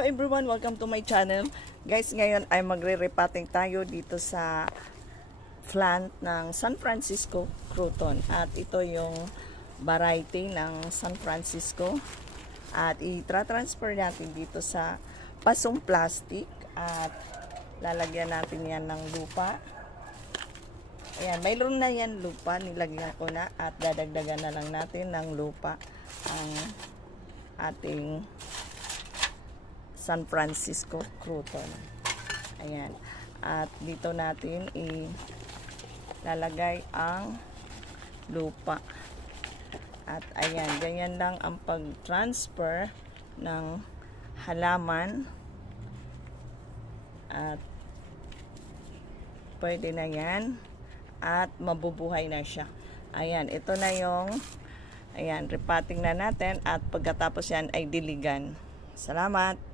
Hello everyone, welcome to my channel. Guys, ngayon ay magre-repotting tayo dito sa plant ng San Francisco crouton. At ito yung variety ng San Francisco. At i-transfer natin dito sa pasong plastic. At lalagyan natin yan ng lupa. Ayan, mayroon na yan lupa, nilagyan ko na. At dadagdagan na lang natin ng lupa ang ating San Francisco crouton. Ayan. At dito natin ilalagay ang lupa. At ayan, ganyan lang ang pag-transfer ng halaman. At pwede na yan. At mabubuhay na siya. Ayan, ito na yung ayan, repotting na natin at pagkatapos yan ay diligan. Salamat!